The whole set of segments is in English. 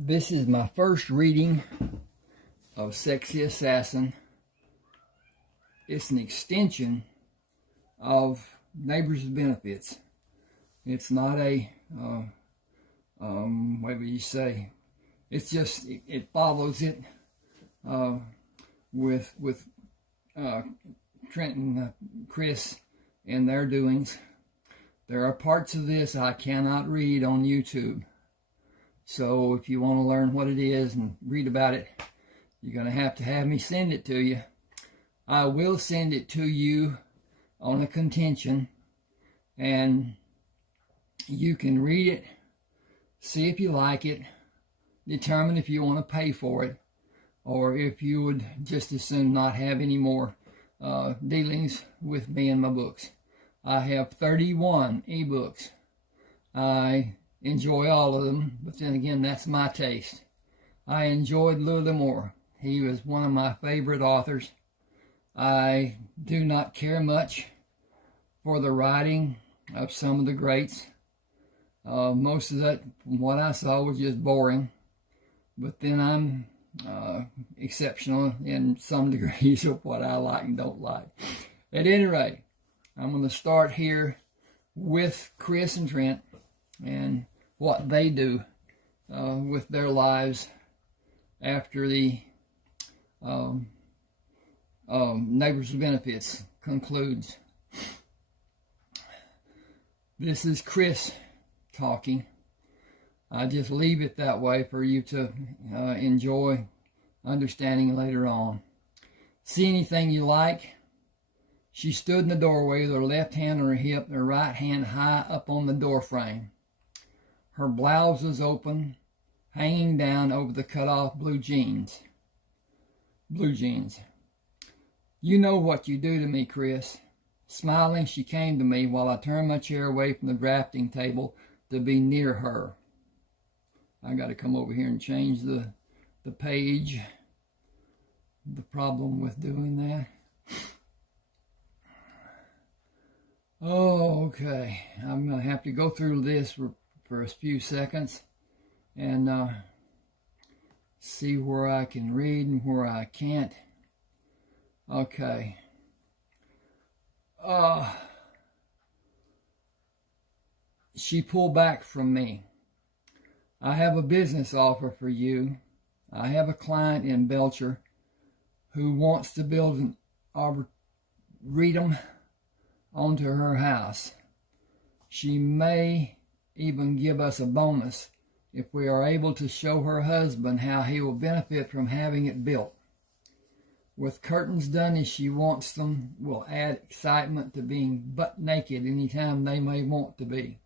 This is my first reading of Sexy Assassin. It's an extension of Neighbors with Benefits. It's not a, what would you say? It's just, it follows it with Trent and Chris and their doings. There are parts of this I cannot read on YouTube. So if you want to learn what it is and read about it, you're going to have me send it to you. I will send it to you on a contention, and you can read it, see if you like it, determine if you want to pay for it, or if you would just as soon not have any more dealings with me and my books. I have 31 ebooks. I enjoy all of them, but then again, that's my taste. I enjoyed Louis Moore. He was one of my favorite authors. I do not care much for the writing of some of the greats. Most of that, from what I saw, was just boring. But then I'm exceptional in some degrees of what I like and don't like. At any rate, I'm going to start here with Chris and Trent and what they do with their lives after the Neighbors with Benefits concludes. This is Chris talking. I just leave it that way for you to enjoy understanding later on. See anything you like? She stood in the doorway with her left hand on her hip and her right hand high up on the door frame. Her blouse was open, hanging down over the cut-off blue jeans. Blue jeans. You know what you do to me, Chris. Smiling, she came to me while I turned my chair away from the drafting table to be near her. I got to come over here and change the page. The problem with doing that. Oh, okay. I'm going to have to go through this for a few seconds and see where I can read and where I can't. Okay. She pulled back from me. I have a business offer for you. I have a client in Belcher who wants to build an arboretum onto her house. She may even give us a bonus if we are able to show her husband how he will benefit from having it built. With curtains done as she wants them, will add excitement to being butt naked anytime they may want to be.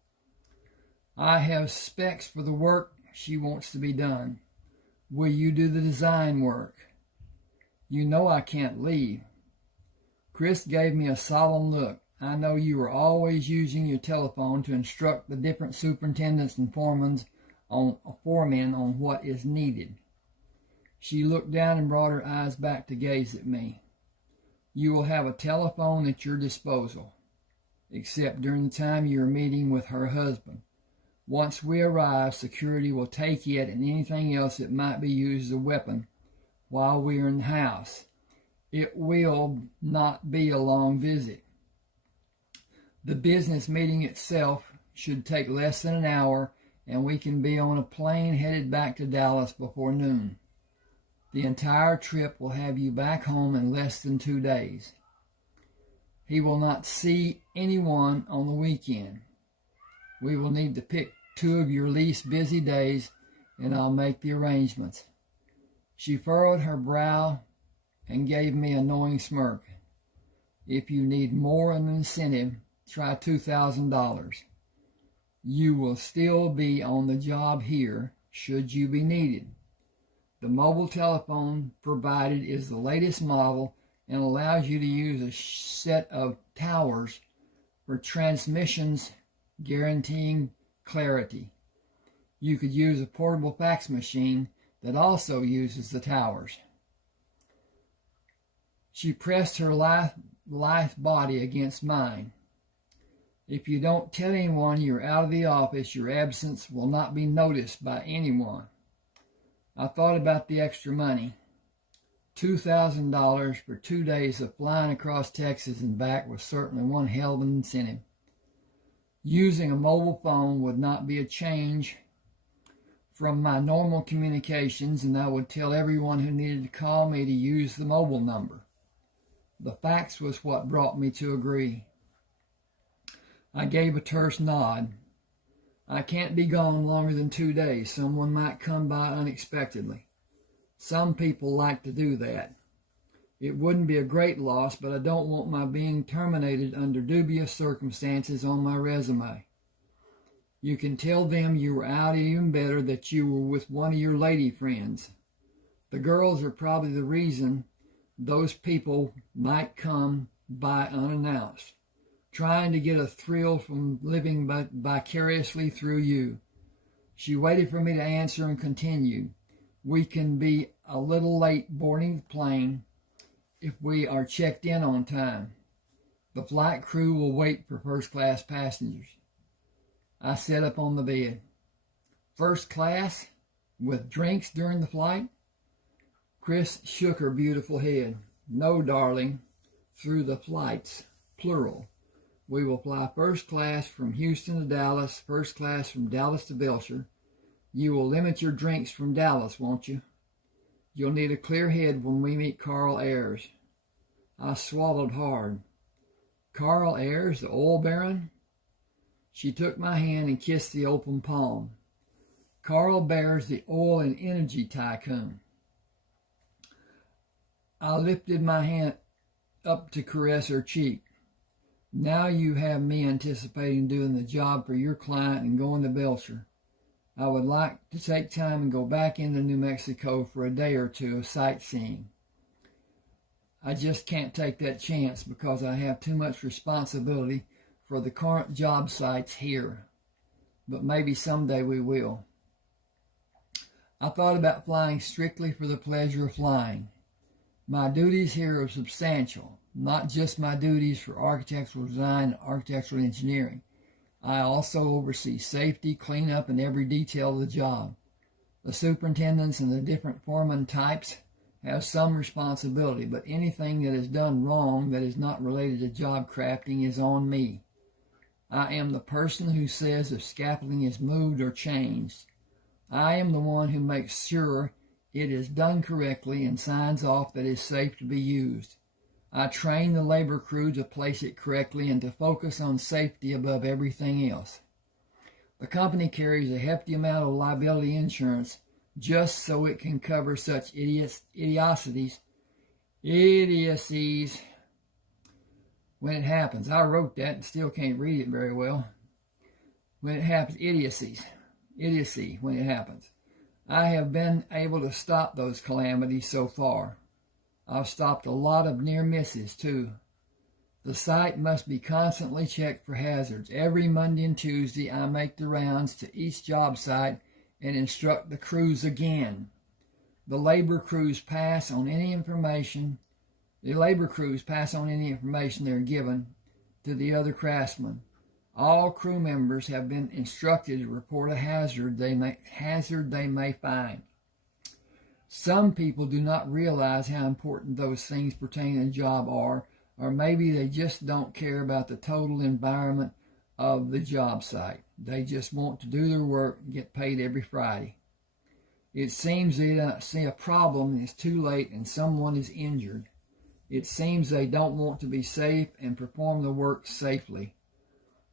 I have specs for the work she wants to be done. Will you do the design work? You know I can't leave. Chris gave me a solemn look. I know you are always using your telephone to instruct the different superintendents and foremen on what is needed. She looked down and brought her eyes back to gaze at me. You will have a telephone at your disposal, except during the time you are meeting with her husband. Once we arrive, security will take it and anything else that might be used as a weapon while we are in the house. It will not be a long visit. The business meeting itself should take less than an hour, and we can be on a plane headed back to Dallas before noon. The entire trip will have you back home in less than 2 days. He will not see anyone on the weekend. We will need to pick 2 of your least busy days, and I'll make the arrangements. She furrowed her brow and gave me a knowing smirk. If you need more of an incentive, try $2,000. You will still be on the job here should you be needed. The mobile telephone provided is the latest model and allows you to use a set of towers for transmissions guaranteeing clarity. You could use a portable fax machine that also uses the towers. She pressed her lithe body against mine. If you don't tell anyone you're out of the office, your absence will not be noticed by anyone. I thought about the extra money. $2,000 for 2 days of flying across Texas and back was certainly one hell of an incentive. Using a mobile phone would not be a change from my normal communications, and I would tell everyone who needed to call me to use the mobile number. The fax was what brought me to agree. I gave a terse nod. I can't be gone longer than 2 days. Someone might come by unexpectedly. Some people like to do that. It wouldn't be a great loss, but I don't want my being terminated under dubious circumstances on my resume. You can tell them you were out, even better that you were with one of your lady friends. The girls are probably the reason those people might come by unannounced, trying to get a thrill from living vicariously through you. She waited for me to answer and continued. We can be a little late boarding the plane if we are checked in on time. The flight crew will wait for first-class passengers. I sat up on the bed. First class? With drinks during the flight? Chris shook her beautiful head. No, darling. Through the flights, plural. We will fly first class from Houston to Dallas, first class from Dallas to Belcher. You will limit your drinks from Dallas, won't you? You'll need a clear head when we meet Carl Ayers. I swallowed hard. Carl Ayers, the oil baron? She took my hand and kissed the open palm. Carl bears the oil and energy tycoon. I lifted my hand up to caress her cheek. Now you have me anticipating doing the job for your client and going to Belcher. I would like to take time and go back into New Mexico for a day or two of sightseeing. I just can't take that chance because I have too much responsibility for the current job sites here. But maybe someday we will. I thought about flying strictly for the pleasure of flying. My duties here are substantial, not just my duties for architectural design and architectural engineering. I also oversee safety, cleanup, and every detail of the job. The superintendents and the different foreman types have some responsibility, but anything that is done wrong that is not related to job crafting is on me. I am the person who says if scaffolding is moved or changed. I am the one who makes sure it is done correctly and signs off that it is safe to be used. I train the labor crew to place it correctly and to focus on safety above everything else. The company carries a hefty amount of liability insurance just so it can cover such idiocies when it happens. I wrote that and still can't read it very well. When it happens, idiocy when it happens. I have been able to stop those calamities so far. I've stopped a lot of near misses, too. The site must be constantly checked for hazards. Every Monday and Tuesday, I make the rounds to each job site and instruct the crews again. The labor crews pass on any information they're given to the other craftsmen. All crew members have been instructed to report a hazard they may find. Some people do not realize how important those things pertaining to the job are, or maybe they just don't care about the total environment of the job site. They just want to do their work and get paid every Friday. It seems they don't see a problem and it's too late and someone is injured. It seems they don't want to be safe and perform the work safely.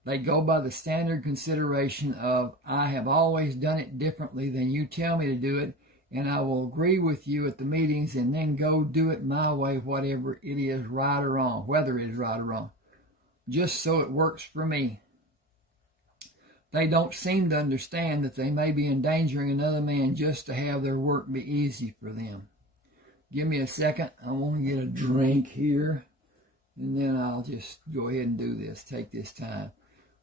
They go by the standard consideration of, I have always done it differently than you tell me to do it, and I will agree with you at the meetings and then go do it my way, whether it is right or wrong, just so it works for me. They don't seem to understand that they may be endangering another man just to have their work be easy for them. Give me a second. I want to get a drink here, and then I'll just go ahead and do this, take this time.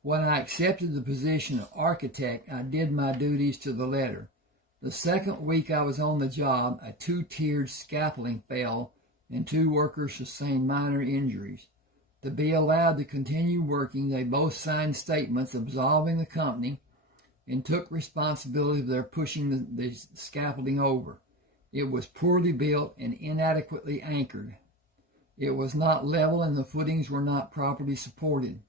When I accepted the position of architect, I did my duties to the letter. The second week I was on the job, a 2-tiered scaffolding fell and 2 workers sustained minor injuries. To be allowed to continue working, they both signed statements absolving the company and took responsibility for their pushing the scaffolding over. It was poorly built and inadequately anchored. It was not level and the footings were not properly supported.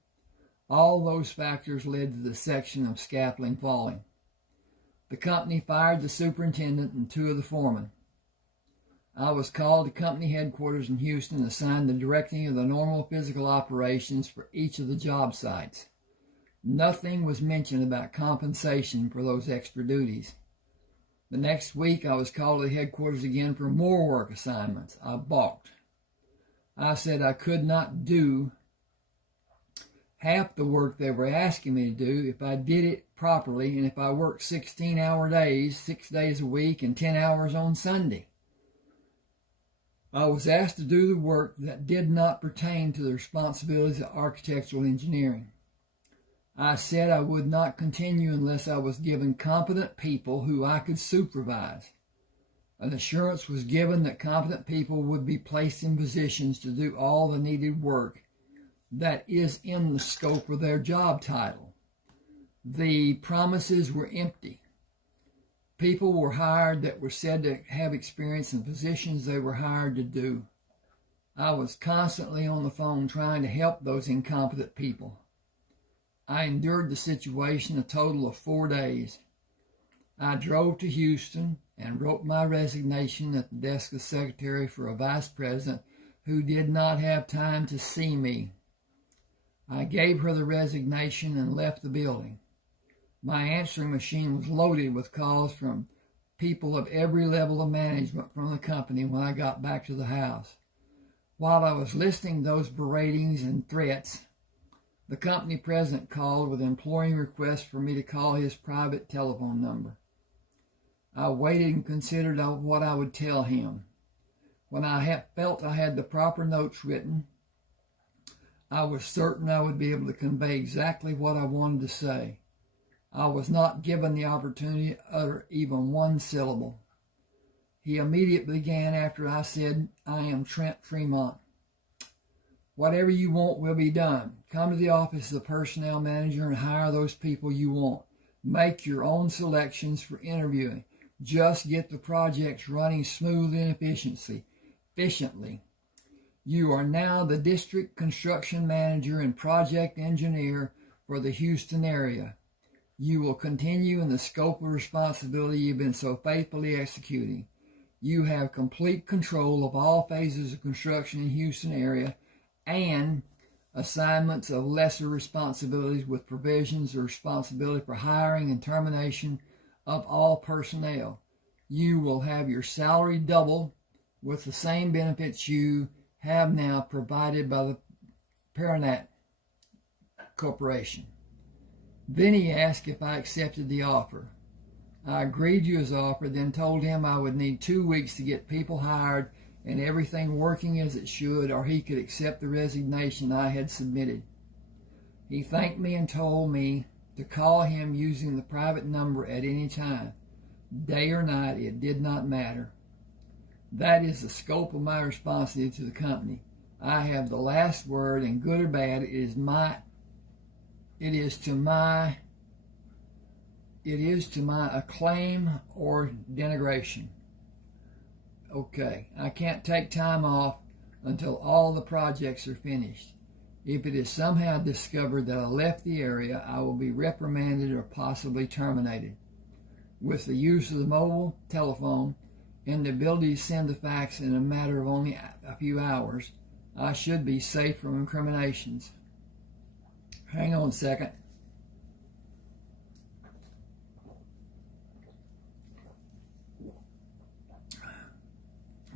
All those factors led to the section of scaffolding falling. The company fired the superintendent and 2 of the foremen. I was called to company headquarters in Houston, assigned the directing of the normal physical operations for each of the job sites. Nothing was mentioned about compensation for those extra duties. The next week, I was called to the headquarters again for more work assignments. I balked. I said I could not do half the work they were asking me to do if I did it properly and if I worked 16-hour days, 6 days a week, and 10 hours on Sunday. I was asked to do the work that did not pertain to the responsibilities of architectural engineering. I said I would not continue unless I was given competent people who I could supervise. An assurance was given that competent people would be placed in positions to do all the needed work that is in the scope of their job title. The promises were empty. People were hired that were said to have experience in positions they were hired to do. I was constantly on the phone trying to help those incompetent people. I endured the situation a total of 4 days. I drove to Houston and wrote my resignation at the desk of secretary for a vice president who did not have time to see me. I gave her the resignation and left the building. My answering machine was loaded with calls from people of every level of management from the company when I got back to the house. While I was listening to those beratings and threats, the company president called with an imploring request for me to call his private telephone number. I waited and considered what I would tell him. When I felt I had the proper notes written, I was certain I would be able to convey exactly what I wanted to say. I was not given the opportunity to utter even one syllable. He immediately began after I said, "I am Trent Fremont. Whatever you want will be done. Come to the office of the personnel manager and hire those people you want. Make your own selections for interviewing. Just get the projects running smoothly and efficiently. You are now the district construction manager and project engineer for the Houston area. You will continue in the scope of responsibility you've been so faithfully executing. You have complete control of all phases of construction in the Houston area and assignments of lesser responsibilities with provisions of responsibility for hiring and termination of all personnel. You will have your salary doubled with the same benefits you have now provided by the Paranat Corporation." Then he asked if I accepted the offer. I agreed to his offer, then told him I would need 2 weeks to get people hired and everything working as it should, or he could accept the resignation I had submitted. He thanked me and told me to call him using the private number at any time. Day or night, it did not matter. That is the scope of my responsibility to the company. I have the last word, and good or bad, it is to my acclaim or denigration. Okay, I can't take time off until all the projects are finished. If it is somehow discovered that I left the area, I will be reprimanded or possibly terminated. With the use of the mobile telephone and the ability to send the fax in a matter of only a few hours, I should be safe from incriminations. Hang on a second.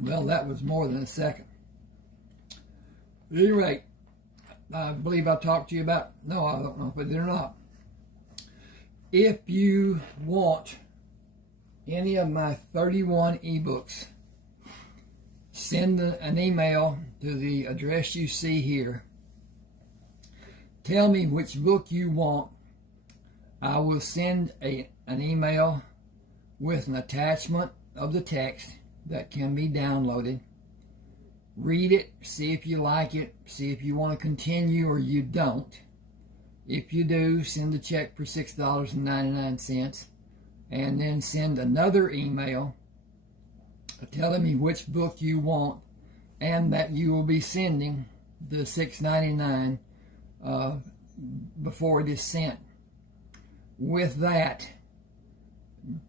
Well, that was more than a second. At any rate, I believe I talked to you about, no, I don't know if I did or not. If you want any of my 31 ebooks, send an email to the address you see here. Tell me which book you want. I will send an email with an attachment of the text that can be downloaded. Read it, see if you like it, see if you want to continue or you don't. If you do, send a check for $6.99 and then send another email telling me which book you want and that you will be sending the $6.99 before it is sent. With that,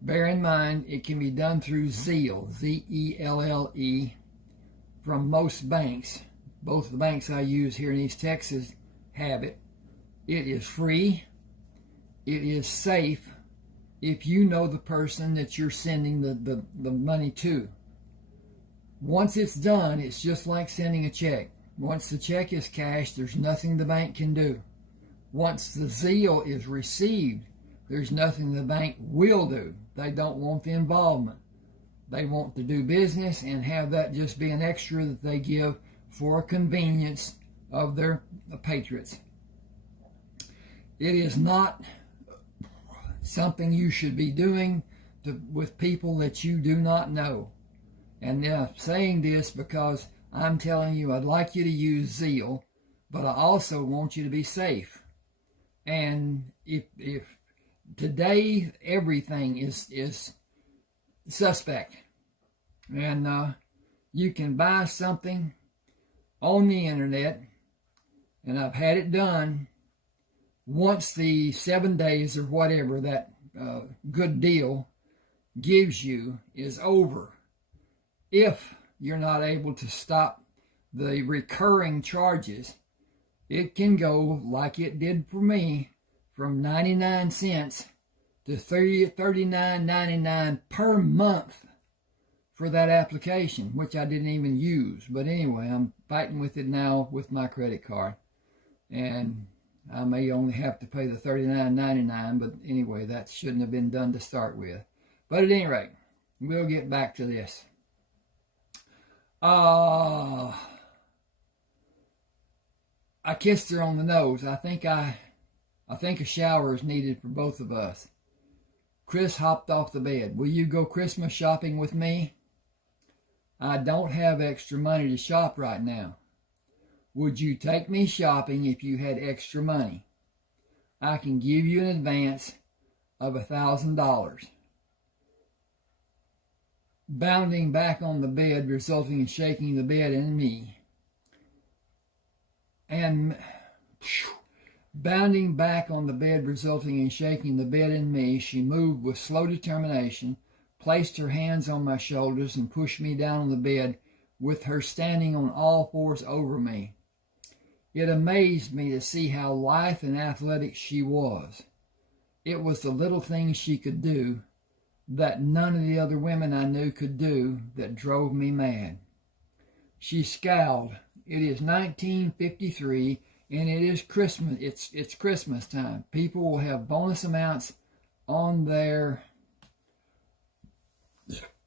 bear in mind it can be done through Zelle, Z-E-L-L-E, from most banks. Both the banks I use here in East Texas have it. It is free. It is safe if you know the person that you're sending the money to. Once it's done, it's just like sending a check. Once the check is cashed, there's nothing the bank can do. Once the Zelle is received, there's nothing the bank will do. They don't want the involvement. They want to do business and have that just be an extra that they give for convenience of their patriots. It is not something you should be doing with people that you do not know. And I'm saying this because I'm telling you I'd like you to use Zelle, but I also want you to be safe. And if today everything is suspect, and you can buy something on the internet, and I've had it done once the 7 days or whatever that good deal gives you is over. If you're not able to stop the recurring charges, it can go like it did for me, from 99 cents to $39.99 per month for that application, which I didn't even use. But anyway, I'm fighting with it now with my credit card, and I may only have to pay the $39.99, but anyway, that shouldn't have been done to start with. But at any rate, we'll get back to this. I kissed her on the nose. I think a shower is needed for both of us. Chris hopped off the bed. Will you go Christmas shopping with me? I don't have extra money to shop right now. Would you take me shopping if you had extra money? I can give you an advance of $1,000. Bounding back on the bed, resulting in shaking the bed and me. Bounding back on the bed, resulting in shaking the bed and me, she moved with slow determination, placed her hands on my shoulders, and pushed me down on the bed, with her standing on all fours over me. It amazed me to see how lithe and athletic she was. It was the little things she could do that none of the other women I knew could do that drove me mad. She scowled. It is 1953, and it is Christmas. It's Christmas time. People will have bonus amounts on their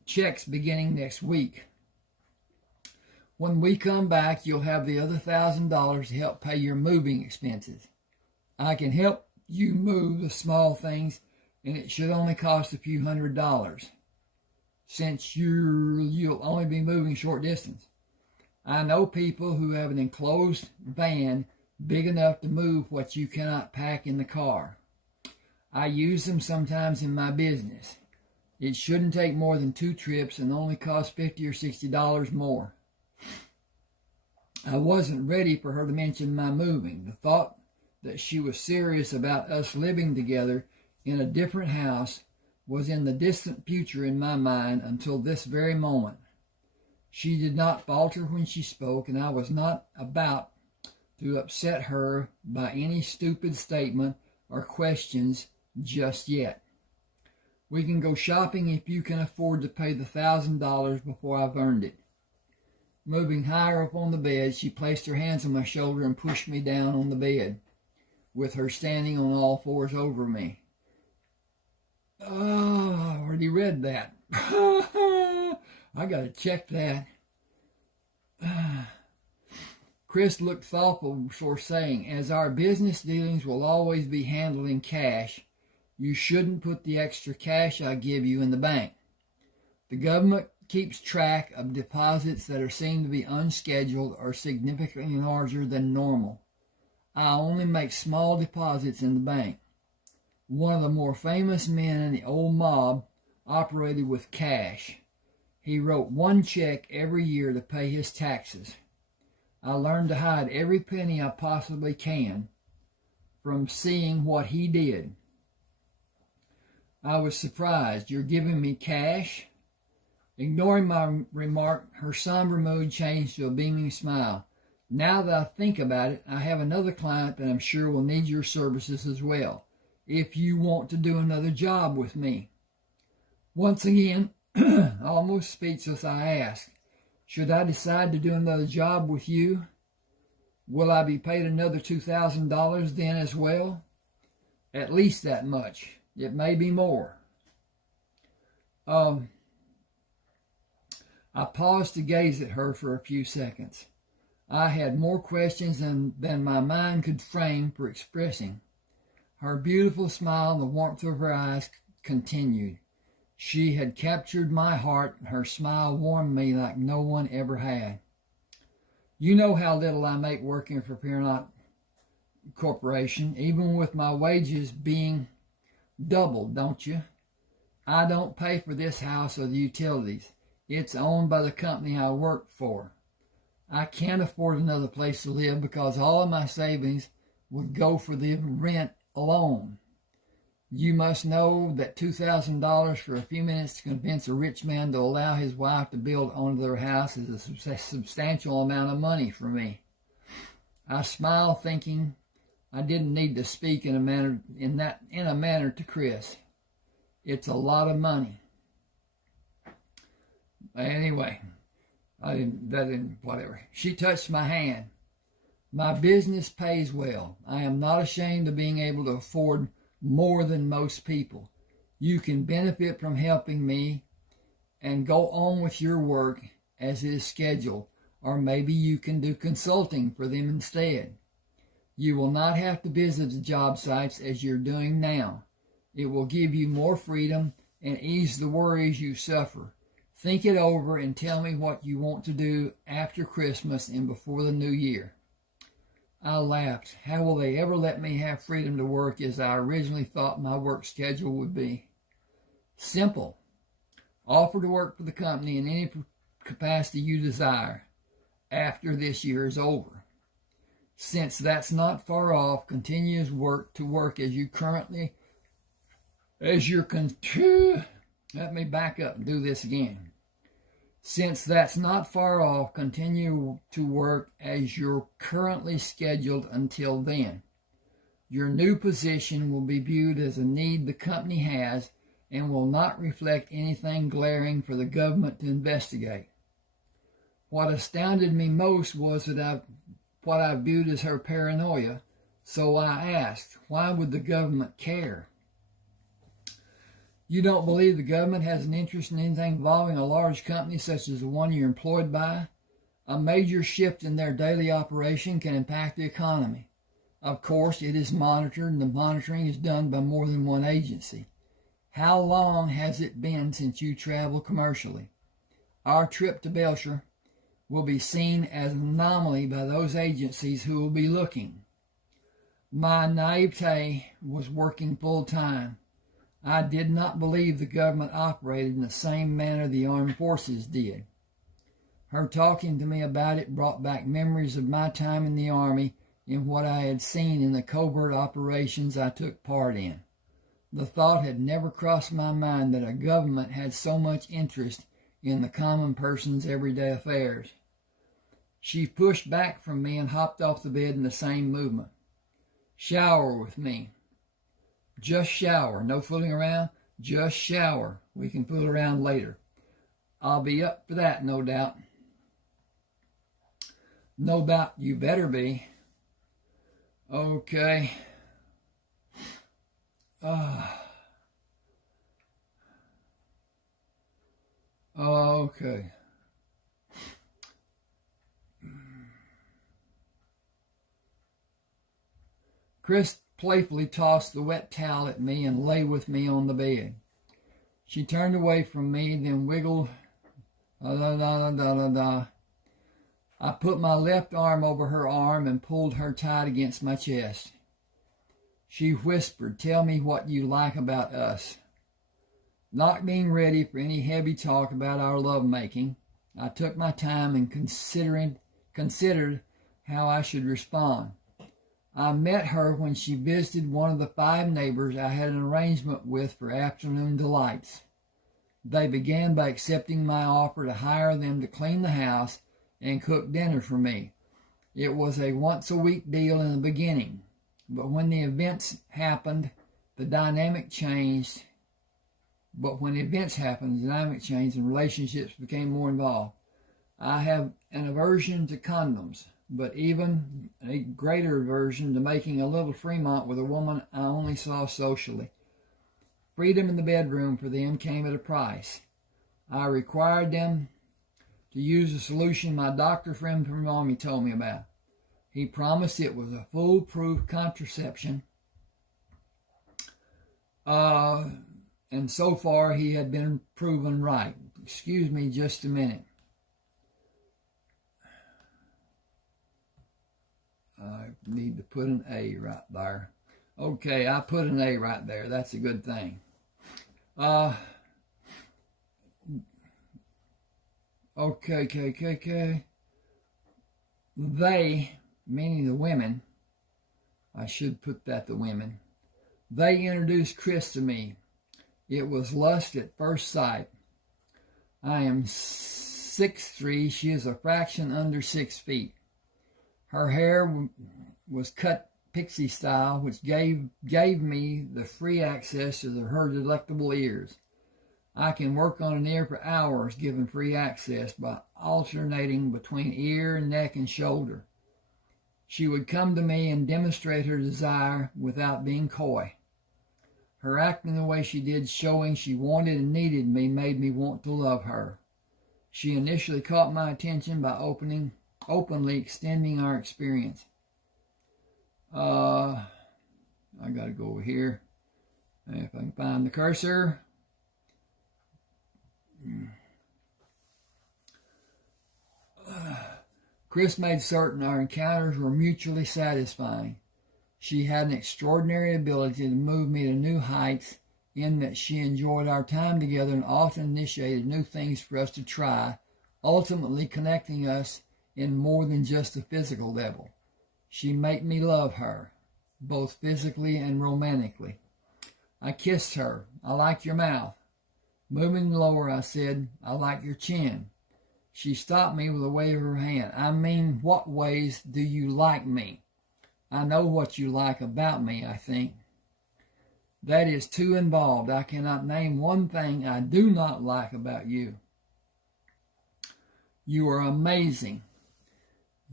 checks beginning next week. When we come back, you'll have the other $1,000 to help pay your moving expenses. I can help you move the small things, and it should only cost a few $100, since you'll only be moving short distance. I know people who have an enclosed van big enough to move what you cannot pack in the car. I use them sometimes in my business. It shouldn't take more than 2 trips and only cost $50 or $60 more. I wasn't ready for her to mention my moving. The thought that she was serious about us living together in a different house was in the distant future in my mind until this very moment. She did not falter when she spoke, and I was not about to upset her by any stupid statement or questions just yet. We can go shopping if you can afford to pay the $1,000 before I've earned it. Moving higher up on the bed, she placed her hands on my shoulder and pushed me down on the bed, with her standing on all fours over me. Oh, I already read that. I got to check that. Chris looked thoughtful before saying, as our business dealings will always be handled in cash, you shouldn't put the extra cash I give you in the bank. The government keeps track of deposits that are seen to be unscheduled or significantly larger than normal. I only make small deposits in the bank. One of the more famous men in the old mob operated with cash. He wrote one check every year to pay his taxes. I learned to hide every penny I possibly can from seeing what he did. I was surprised. You're giving me cash? Ignoring my remark, her somber mood changed to a beaming smile. Now that I think about it, I have another client that I'm sure will need your services as well, if you want to do another job with me. Once again, almost speechless, I asked, should I decide to do another job with you, will I be paid another $2,000 then as well? At least that much. It may be more. I paused to gaze at her for a few seconds. I had more questions than my mind could frame for expressing. Her beautiful smile and the warmth of her eyes continued. She had captured my heart, and her smile warmed me like no one ever had. You know how little I make working for Paramount Corporation, even with my wages being doubled, don't you? I don't pay for this house or the utilities. It's owned by the company I work for. I can't afford another place to live because all of my savings would go for the rent alone. You must know that $2,000 for a few minutes to convince a rich man to allow his wife to build onto their house is a substantial amount of money for me. I smiled, thinking I didn't need to speak in a manner to Chris. It's a lot of money. Anyway, whatever. She touched my hand. My business pays well. I am not ashamed of being able to afford more than most people. You can benefit from helping me and go on with your work as it is scheduled, or maybe you can do consulting for them instead. You will not have to visit the job sites as you're doing now. It will give you more freedom and ease the worries you suffer. Think it over and tell me what you want to do after Christmas and before the new year. I laughed. How will they ever let me have freedom to work as I originally thought my work schedule would be? Simple. Offer to work for the company in any capacity you desire after this year is over. Since that's not far off, continue to work as you currently, let me back up and do this again. Since that's not far off, continue to work as you're currently scheduled until then. Your new position will be viewed as a need the company has and will not reflect anything glaring for the government to investigate. What astounded me most was what I viewed as her paranoia, so I asked, why would the government care? You don't believe the government has an interest in anything involving a large company such as the one you're employed by? A major shift in their daily operation can impact the economy. Of course, it is monitored, and the monitoring is done by more than one agency. How long has it been since you traveled commercially? Our trip to Belcher will be seen as an anomaly by those agencies who will be looking. My naivete was working full time. I did not believe the government operated in the same manner the armed forces did. Her talking to me about it brought back memories of my time in the Army and what I had seen in the covert operations I took part in. The thought had never crossed my mind that a government had so much interest in the common person's everyday affairs. She pushed back from me and hopped off the bed in the same movement. Shower with me. Just shower. No fooling around. Just shower. We can fool around later. I'll be up for that, no doubt. No doubt you better be. Okay. Okay. Chris playfully tossed the wet towel at me and lay with me on the bed. She turned away from me, then wiggled. I put my left arm over her arm and pulled her tight against my chest. She whispered, "Tell me what you like about us." Not being ready for any heavy talk about our lovemaking, I took my time and considered how I should respond. I met her when she visited one of the 5 neighbors I had an arrangement with for afternoon delights. They began by accepting my offer to hire them to clean the house and cook dinner for me. It was a once-a-week deal in the beginning, but when the events happened, the dynamic changed. And relationships became more involved. I have an aversion to condoms, but even a greater aversion to making a little Fremont with a woman I only saw socially. Freedom in the bedroom for them came at a price. I required them to use a solution my doctor friend from Miami told me about. He promised it was a foolproof contraception. And so far he had been proven right. Excuse me just a minute. I need to put an A right there. Okay, I put an A right there. That's a good thing. Okay. They, meaning the women, I should put that the women, they introduced Chris to me. It was lust at first sight. I am 6'3". She is a fraction under 6 feet. Her hair was cut pixie style, which gave me the free access to her delectable ears. I can work on an ear for hours given free access by alternating between ear, neck, and shoulder. She would come to me and demonstrate her desire without being coy. Her acting the way she did, showing she wanted and needed me, made me want to love her. She initially caught my attention by openly extending our experience. I gotta go over here. If I can find the cursor. Chris made certain our encounters were mutually satisfying. She had an extraordinary ability to move me to new heights in that she enjoyed our time together and often initiated new things for us to try, ultimately connecting us in more than just a physical level. She made me love her, both physically and romantically. I kissed her. "I like your mouth." Moving lower, I said, "I like your chin." She stopped me with a wave of her hand. "I mean, what ways do you like me? I know what you like about me, I think." "That is too involved. I cannot name one thing I do not like about you." "You are amazing.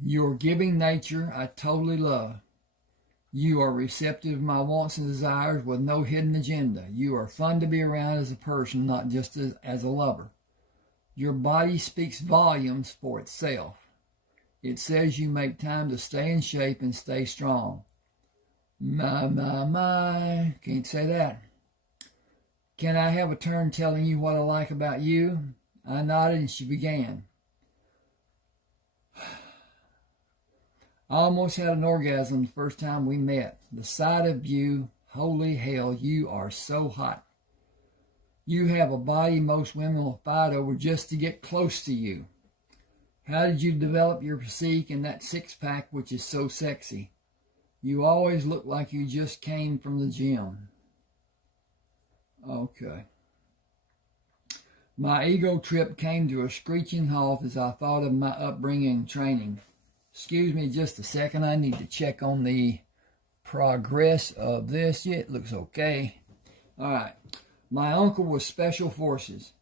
Your giving nature I totally love. You are receptive to my wants and desires with no hidden agenda. You are fun to be around as a person, not just as a lover. Your body speaks volumes for itself. It says you make time to stay in shape and stay strong." My. Can't say that. "Can I have a turn telling you what I like about you?" I nodded and she began. "I almost had an orgasm the first time we met. The sight of you, holy hell, you are so hot. You have a body most women will fight over just to get close to you. How did you develop your physique and that six-pack which is so sexy? You always look like you just came from the gym." Okay. My ego trip came to a screeching halt as I thought of my upbringing and training. Excuse me just a second. I need to check on the progress of this. Yeah, it looks okay. All right. My uncle was Special Forces.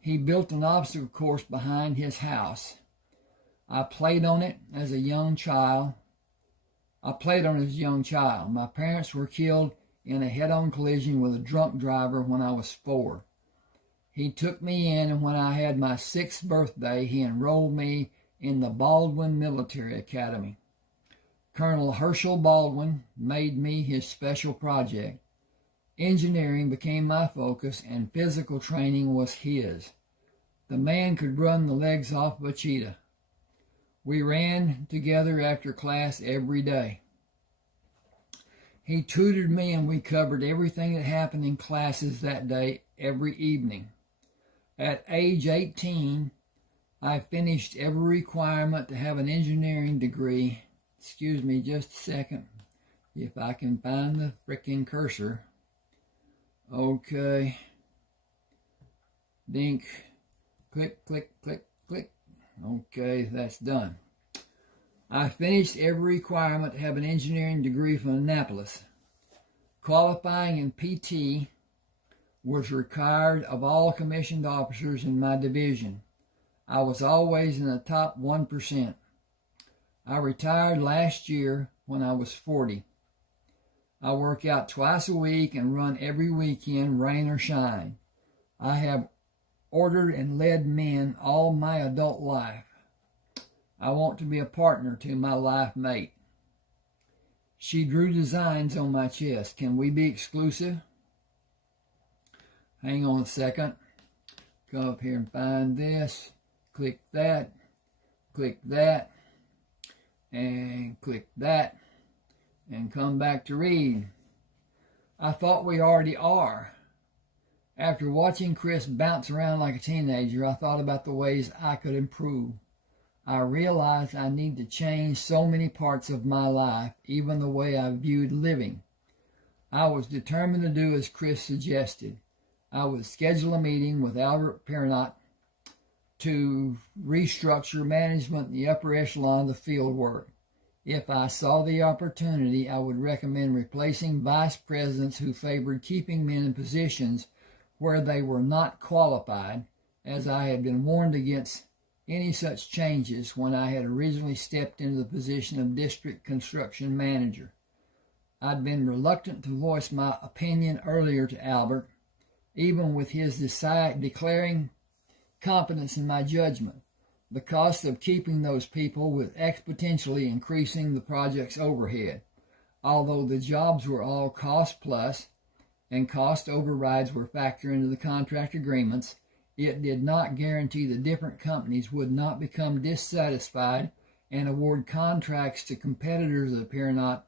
He built an obstacle course behind his house. I played on it as a young child. My parents were killed in a head-on collision with a drunk driver when I was 4. He took me in, and when I had my 6th birthday, he enrolled me in the Baldwin Military Academy. Colonel Herschel Baldwin made me his special project. Engineering became my focus, and physical training was his. The man could run the legs off of a cheetah. We ran together after class every day. He tutored me and we covered everything that happened in classes that day every evening. At age 18, I finished every requirement to have an engineering degree. Excuse me just a second, if I can find the frickin' cursor. Okay. Dink. Click, click, click, click. Okay, that's done. I finished every requirement to have an engineering degree from Annapolis. Qualifying in PT was required of all commissioned officers in my division. I was always in the top 1%. I retired last year when I was 40. I work out twice a week and run every weekend, rain or shine. I have ordered and led men all my adult life. I want to be a partner to my life mate. She drew designs on my chest. Can we be exclusive? Hang on a second. Go up here and find this. Click that. Click that. And click that. And come back to read. I thought we already are. After watching Chris bounce around like a teenager, I thought about the ways I could improve. I realized I need to change so many parts of my life, even the way I viewed living. I was determined to do as Chris suggested. I would schedule a meeting with Albert Perrott to restructure management in the upper echelon of the field work. If I saw the opportunity, I would recommend replacing vice presidents who favored keeping men in positions where they were not qualified, as I had been warned against any such changes when I had originally stepped into the position of district construction manager. I'd been reluctant to voice my opinion earlier to Albert, even with his declaring confidence in my judgment. The cost of keeping those people was exponentially increasing the project's overhead. Although the jobs were all cost plus and cost overrides were factored into the contract agreements, it did not guarantee the different companies would not become dissatisfied and award contracts to competitors of the Perrott,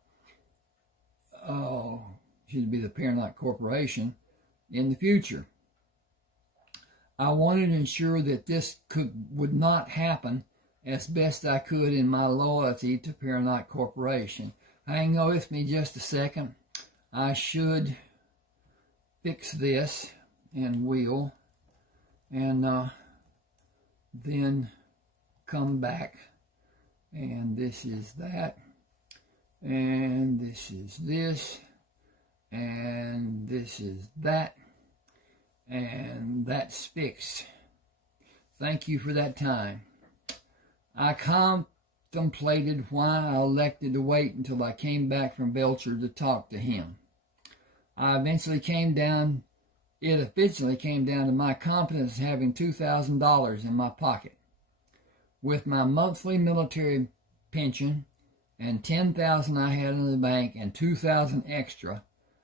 should be the Perrott Corporation, in the future. I wanted to ensure that this would not happen as best I could in my loyalty to Perrott Corporation. Hang on with me just a second. I should fix this and wheel and then come back, and this is that, and this is this, and this is that, and that's fixed. Thank you for that time. I contemplated why I elected to wait until I came back from Belcher to talk to him. It eventually came down to my confidence in having $2,000 in my pocket. With my monthly military pension and $10,000 I had in the bank and $2,000 extra,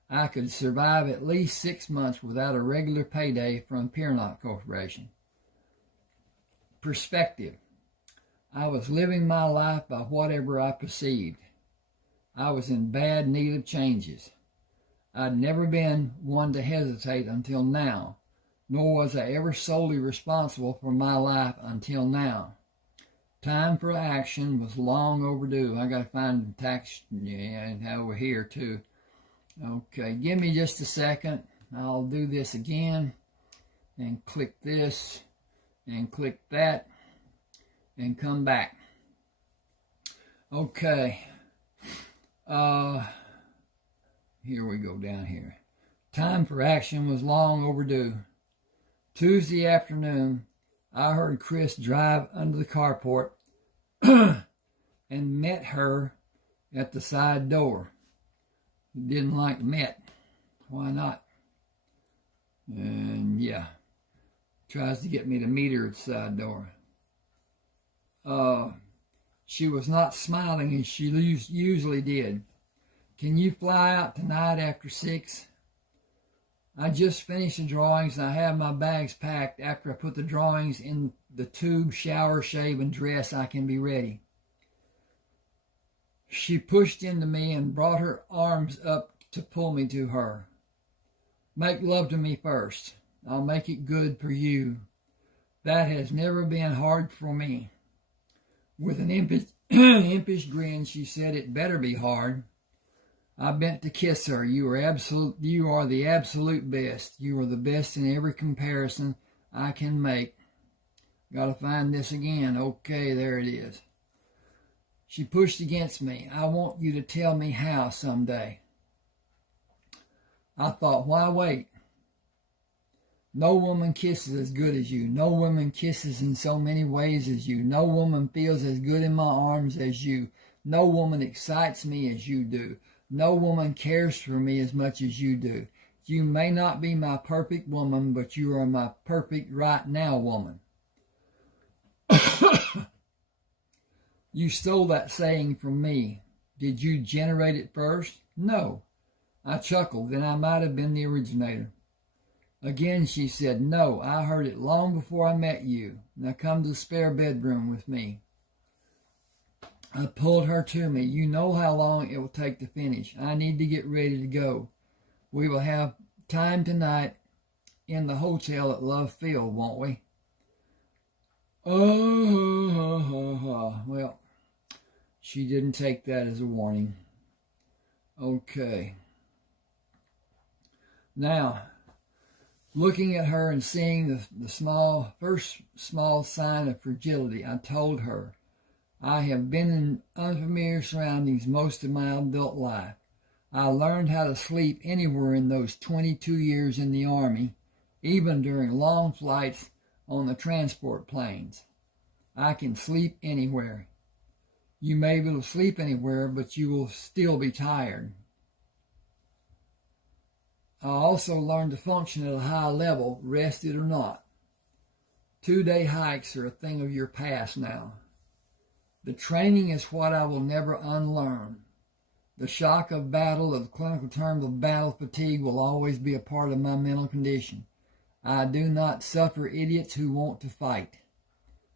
I could survive at least 6 months without a regular payday from Perrott Corporation. Perspective. I was living my life by whatever I perceived. I was in bad need of changes. I'd never been one to hesitate until now, nor was I ever solely responsible for my life until now. Time for action was long overdue. I got to find the tax over here too. Okay, give me just a second. I'll do this again and click this and click that and come back. Okay. Here we go down here. Time for action was long overdue. Tuesday afternoon, I heard Chris drive under the carport and met her at the side door. He didn't like met. Why not? And yeah, tries to get me to meet her at the side door. She was not smiling as she usually did. Can you fly out tonight after 6? I just finished the drawings and I have my bags packed after I put the drawings in the tube, shower, shave, and dress, I can be ready. She pushed into me and brought her arms up to pull me to her. Make love to me first. I'll make it good for you. That has never been hard for me. With an impish grin, she said, it better be hard. I bent to kiss her. You are the absolute best. You are the best in every comparison I can make. Gotta find this again. Okay, there it is. She pushed against me. I want you to tell me how someday. I thought, why wait? No woman kisses as good as you. No woman kisses in so many ways as you. No woman feels as good in my arms as you. No woman excites me as you do. No woman cares for me as much as you do. You may not be my perfect woman, but you are my perfect right now woman. You stole that saying from me. Did you generate it first? No. I chuckled, and I might have been the originator. Again she said, no, I heard it long before I met you. Now come to the spare bedroom with me. I pulled her to me. You know how long it will take to finish. I need to get ready to go. We will have time tonight in the hotel at Love Field, won't we? Well, she didn't take that as a warning. Okay. Now, looking at her and seeing the first small sign of fragility, I told her, I have been in unfamiliar surroundings most of my adult life. I learned how to sleep anywhere in those 22 years in the Army, even during long flights on the transport planes. I can sleep anywhere. You may be able to sleep anywhere, but you will still be tired. I also learned to function at a high level, rested or not. 2-day hikes are a thing of your past now. The training is what I will never unlearn. The shock of battle, of the clinical term of battle fatigue, will always be a part of my mental condition. I do not suffer idiots who want to fight.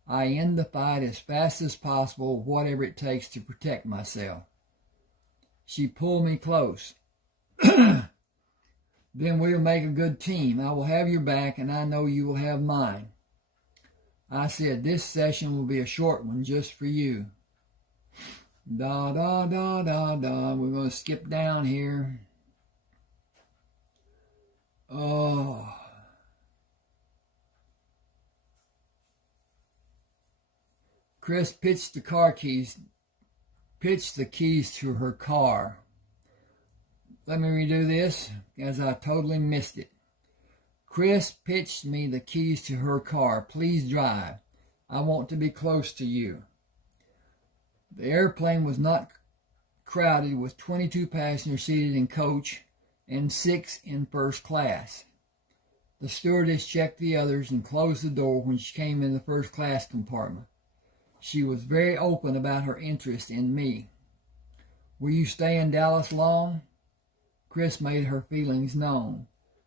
I end the fight as fast as possible, whatever it takes to protect myself. She pulled me close. Then we'll make a good team. I will have your back, and I know you will have mine. I said, this session will be a short one just for you. Da, da, da, da, da. We're going to skip down here. Oh. Chris pitched the keys to her car. Let me redo this, as I totally missed it. Chris pitched me the keys to her car. Please drive. I want to be close to you. The airplane was not crowded, with 22 passengers seated in coach and 6 in first class. The stewardess checked the others and closed the door when she came in the first class compartment. She was very open about her interest in me. Will you stay in Dallas long? Chris made her feelings known.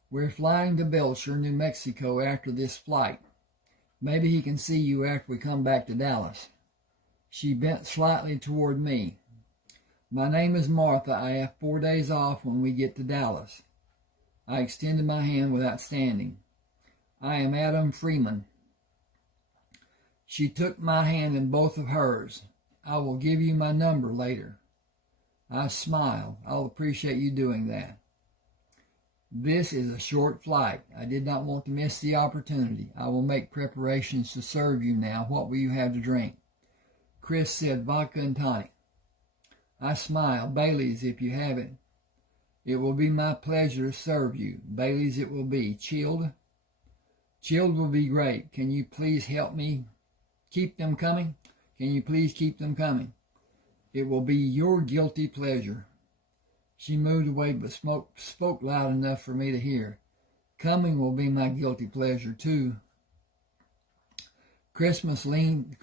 We're flying to Belcher, New Mexico after this flight. Maybe he can see you after we come back to Dallas. She bent slightly toward me. My name is Martha. I have 4 days off when we get to Dallas. I extended my hand without standing. I am Adam Freeman. She took my hand in both of hers. I will give you my number later. I smiled. I'll appreciate you doing that. This is a short flight. I did not want to miss the opportunity. I will make preparations to serve you now. What will you have to drink? Chris said vodka and tonic. I smiled. Bailey's if you have it. It will be my pleasure to serve you. Bailey's it will be. Chilled? Chilled will be great. Can you please help me keep them coming? Can you please keep them coming? It will be your guilty pleasure. She moved away but spoke loud enough for me to hear. Coming will be my guilty pleasure too. Chris leaned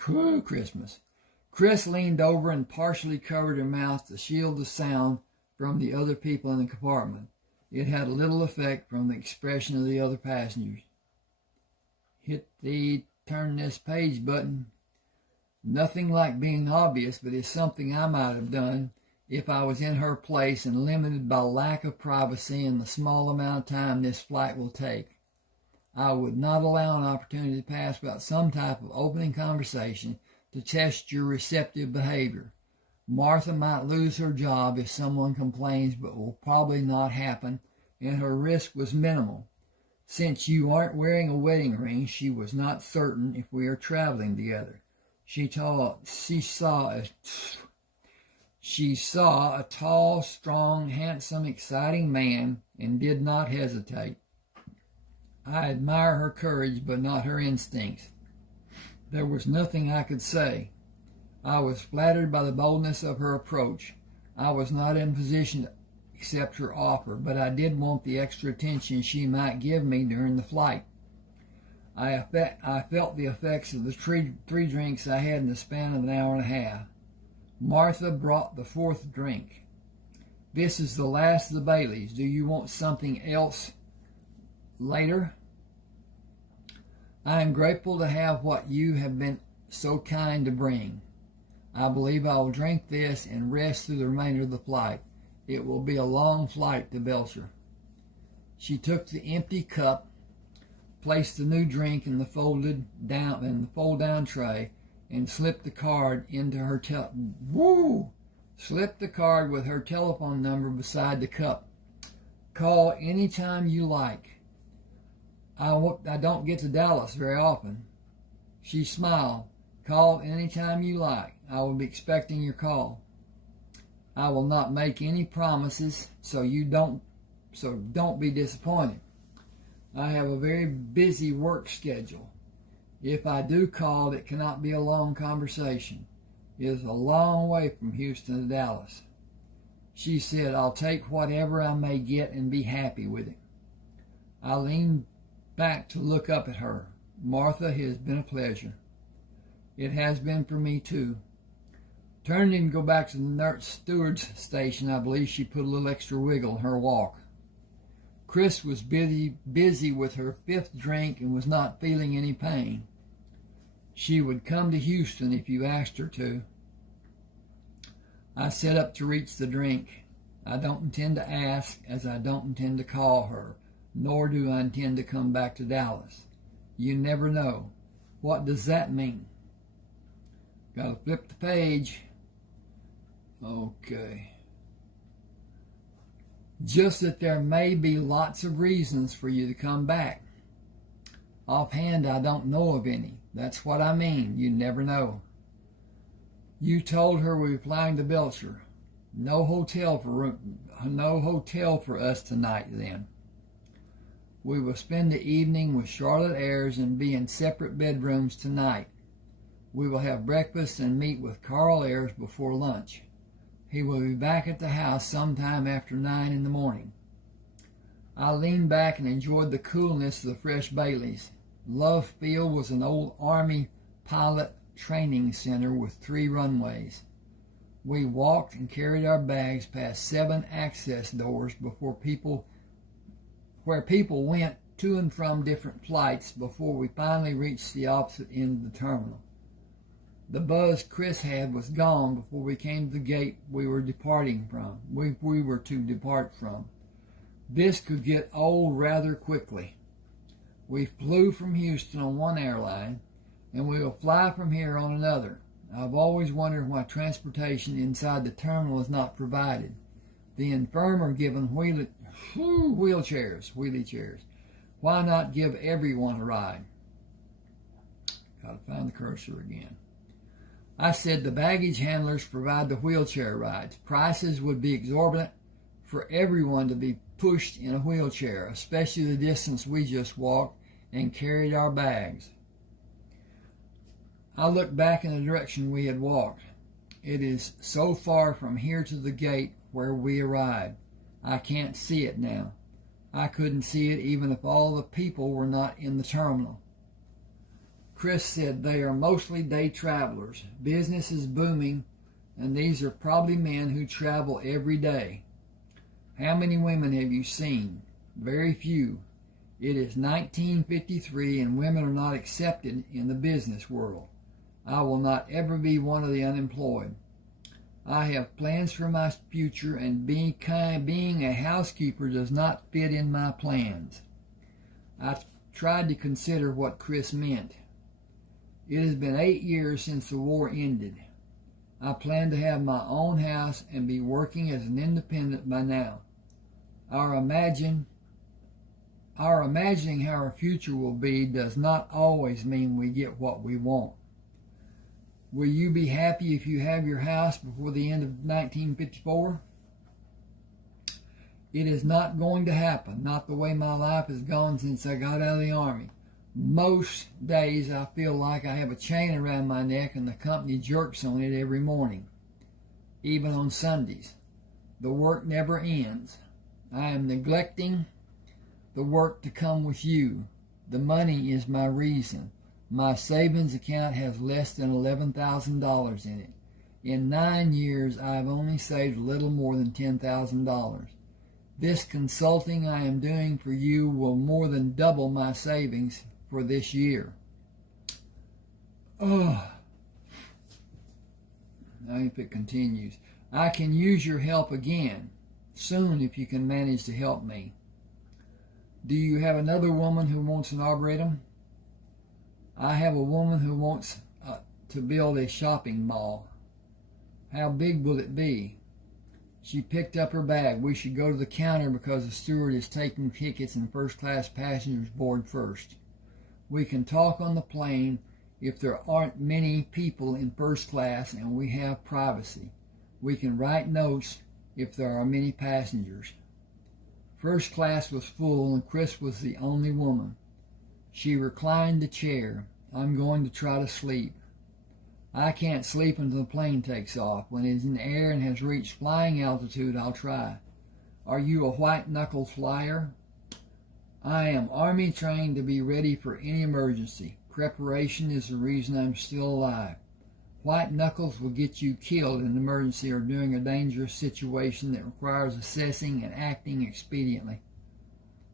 over and partially covered her mouth to shield the sound from the other people in the compartment. It had little effect from the expression of the other passengers. Hittite, turn this page button. Nothing like being obvious, but it's something I might have done if I was in her place and limited by lack of privacy and the small amount of time this flight will take. I would not allow an opportunity to pass without some type of opening conversation to test your receptive behavior. Martha might lose her job if someone complains, but will probably not happen, and her risk was minimal. Since you aren't wearing a wedding ring, she was not certain if we are traveling together. She saw a tall, strong, handsome, exciting man and did not hesitate. I admire her courage, but not her instincts. There was nothing I could say. I was flattered by the boldness of her approach. I was not in position to accept her offer, but I did want the extra attention she might give me during the flight. I felt the effects of the three drinks I had in the span of an hour and a half. Martha brought the fourth drink. This is the last of the Baileys. Do you want something else later? I am grateful to have what you have been so kind to bring. I believe I will drink this and rest through the remainder of the flight. It will be a long flight to Belcher. She took the empty cup, placed the new drink in the fold-down tray, and slipped the card into her slipped the card with her telephone number beside the cup. Call anytime you like. I don't get to Dallas very often. She smiled. Call anytime you like. I will be expecting your call. I will not make any promises, so don't be disappointed. I have a very busy work schedule. If I do call, it cannot be a long conversation. It is a long way from Houston to Dallas. She said, I'll take whatever I may get and be happy with it. I leaned back to look up at her. Martha, it has been a pleasure. It has been for me too. Turning to go back to the nurse steward's station, I believe she put a little extra wiggle in her walk. Chris was busy with her fifth drink and was not feeling any pain. She would come to Houston if you asked her to. I set up to reach the drink. I don't intend to ask, as I don't intend to call her, nor do I intend to come back to Dallas. You never know. What does that mean? Gotta flip the page. Okay. Just that there may be lots of reasons for you to come back. Offhand, I don't know of any. That's what I mean. You never know. You told her we were flying to Belcher. No hotel for us tonight then. We will spend the evening with Charlotte Ayres and be in separate bedrooms tonight. We will have breakfast and meet with Carl Ayres before lunch. He will be back at the house sometime after 9 in the morning. I leaned back and enjoyed the coolness of the fresh Baileys. Love Field was an old Army pilot training center with 3 runways. We walked and carried our bags past 7 access doors where people went to and from different flights before we finally reached the opposite end of the terminal. The buzz Chris had was gone before we came to the gate we were departing from. We were to depart from. This could get old rather quickly. We flew from Houston on one airline, and we will fly from here on another. I've always wondered why transportation inside the terminal is not provided. The infirm are given wheelie chairs. Why not give everyone a ride? Gotta find the cursor again. I said the baggage handlers provide the wheelchair rides. Prices would be exorbitant for everyone to be pushed in a wheelchair, especially the distance we just walked and carried our bags. I looked back in the direction we had walked. It is so far from here to the gate where we arrived. I can't see it now. I couldn't see it even if all the people were not in the terminal. Chris said they are mostly day travelers. Business is booming, and these are probably men who travel every day. How many women have you seen? Very few. It is 1953 and women are not accepted in the business world. I will not ever be one of the unemployed. I have plans for my future, and being a housekeeper does not fit in my plans. I tried to consider what Chris meant. It has been 8 years since the war ended. I plan to have my own house and be working as an independent by now. Our imagining how our future will be does not always mean we get what we want. Will you be happy if you have your house before the end of 1954? It is not going to happen, not the way my life has gone since I got out of the Army. Most days I feel like I have a chain around my neck and the company jerks on it every morning, even on Sundays. The work never ends. I am neglecting the work to come with you. The money is my reason. My savings account has less than $11,000 in it. In 9 years, I have only saved a little more than $10,000. This consulting I am doing for you will more than double my savings for this year. Oh. Now if it continues. I can use your help again soon if you can manage to help me. Do you have another woman who wants an arboretum? I have a woman who wants to build a shopping mall. How big will it be? She picked up her bag. We should go to the counter because the steward is taking tickets and first-class passengers board first. We can talk on the plane if there aren't many people in first class and we have privacy. We can write notes if there are many passengers. First class was full and Chris was the only woman. She reclined the chair. I'm going to try to sleep. I can't sleep until the plane takes off. When it is in the air and has reached flying altitude, I'll try. Are you a white-knuckle flyer? I am Army trained to be ready for any emergency. Preparation is the reason I'm still alive. White knuckles will get you killed in an emergency or during a dangerous situation that requires assessing and acting expediently.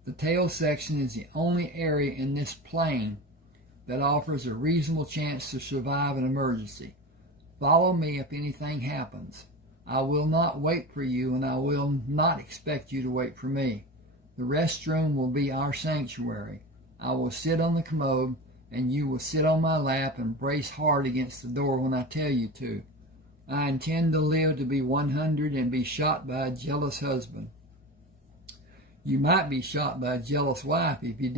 The tail section is the only area in this plane that offers a reasonable chance to survive an emergency. Follow me if anything happens. I will not wait for you, and I will not expect you to wait for me. The restroom will be our sanctuary. I will sit on the commode, and you will sit on my lap and brace hard against the door when I tell you to. I intend to live to be 100 and be shot by a jealous husband. You might be shot by a jealous wife if you